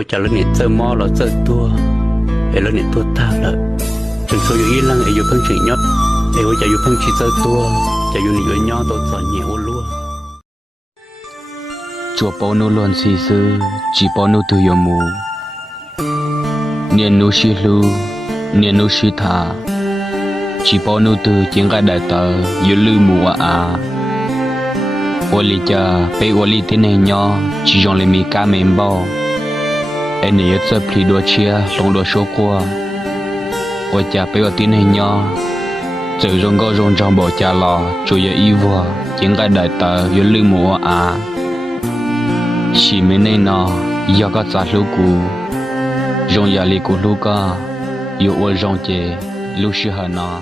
我家人你做么了做多，哎了你多大了，就说有一人哎有碰见鸟，哎我家有碰见做多，家有你有鸟都做nhiều luôn. Chùa bao nô loan xì sư, chỉ bao nô từ yo mù. Niên nô xì lu, niên nô xì thà, chỉ bao nô từ tiếng gai đại tờ, yo lư mù à. Oli cha, pe oli tin này nhỏ, chỉ dòng lấy mi cá mềm bao. Anh ấy sẽ pli đua chia, long đua số qua. Ôi cha pe oli tin này nhỏ, giờ dòng go dòng trong bộ cha lò, chủ yếu y vua, tiếng gai đại tờ, yo lư mù à. Chỉ mấy này nó, giờ có trả lũ cũ, dòng nhà lì cũ lũ cả, yêu ôi dòng chè, lũ sư hà nó.